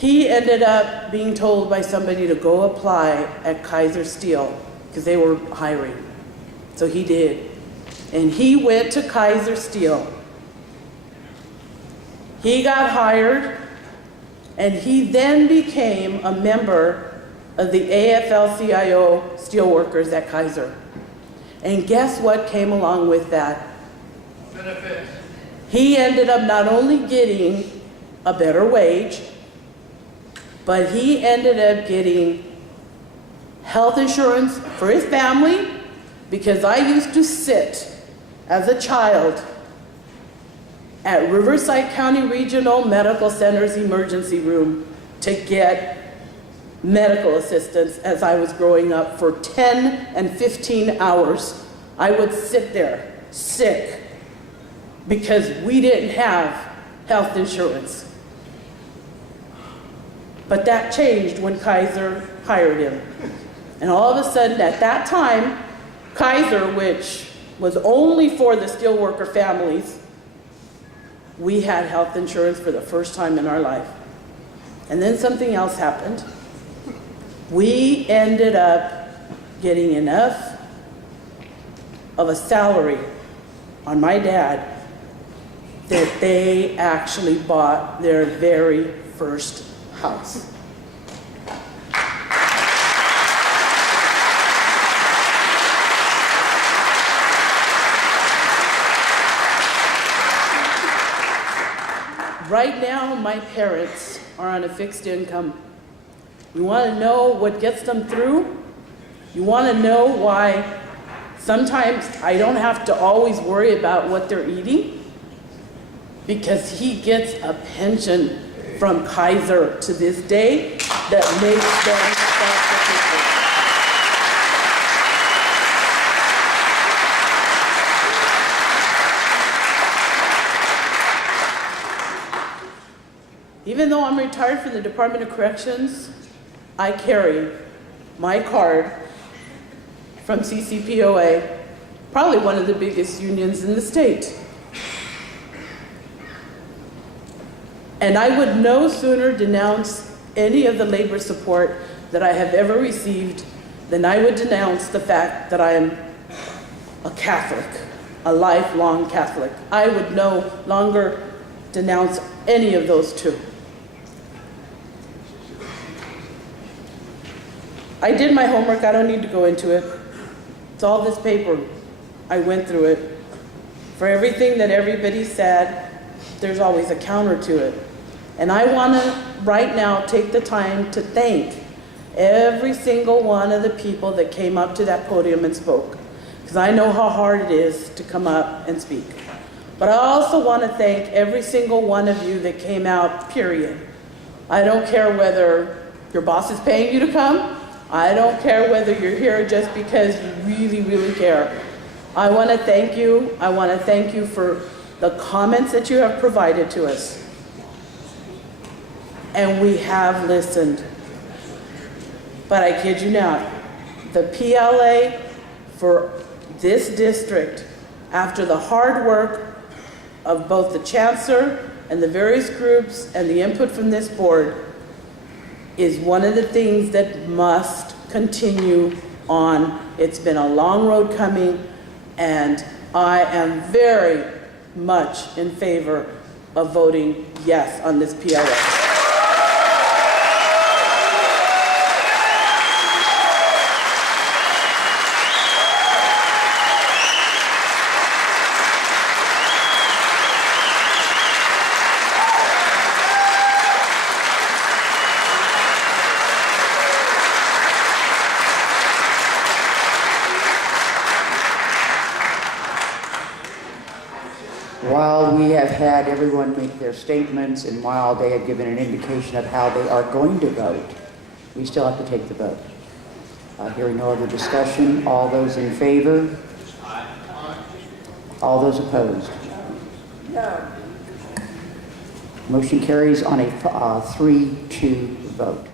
He ended up being told by somebody to go apply at Kaiser Steel because they were hiring. So he did. And he went to Kaiser Steel. He got hired, and he then became a member of the AFL-CIO steelworkers at Kaiser. And guess what came along with that? Benefits. He ended up not only getting a better wage, but he ended up getting health insurance for his family, because I used to sit as a child at Riverside County Regional Medical Center's emergency room to get medical assistance as I was growing up for 10 and 15 hours. I would sit there sick because we didn't have health insurance. But that changed when Kaiser hired him. And all of a sudden at that time, Kaiser, which was only for the steelworker families, we had health insurance for the first time in our life. And then something else happened. We ended up getting enough of a salary on my dad that they actually bought their very first house. Right now, my parents are on a fixed income. You want to know what gets them through? You want to know why sometimes I don't have to always worry about what they're eating? Because he gets a pension from Kaiser to this day that makes them self-sufficient. Even though I'm retired from the Department of Corrections, I carry my card from CCPOA, probably one of the biggest unions in the state. And I would no sooner denounce any of the labor support that I have ever received than I would denounce the fact that I am a Catholic, a lifelong Catholic. I would no longer denounce any of those two. I did my homework, I don't need to go into it. It's all this paper. I went through it. For everything that everybody said, there's always a counter to it. And I want to right now take the time to thank every single one of the people that came up to that podium and spoke, because I know how hard it is to come up and speak. But I also want to thank every single one of you that came out, period. I don't care whether your boss is paying you to come. I don't care whether you're here just because you really, really care. I want to thank you. I want to thank you for the comments that you have provided to us. And we have listened. But I kid you not, the PLA for this district, after the hard work of both the chancellor and the various groups and the input from this board, is one of the things that must continue on. It's been a long road coming, and I am very much in favor of voting yes on this PLA. While we have had everyone make their statements and while they have given an indication of how they are going to vote, we still have to take the vote. Hearing no other discussion, all those in favor? All those opposed? No. Motion carries on a 3-2 vote.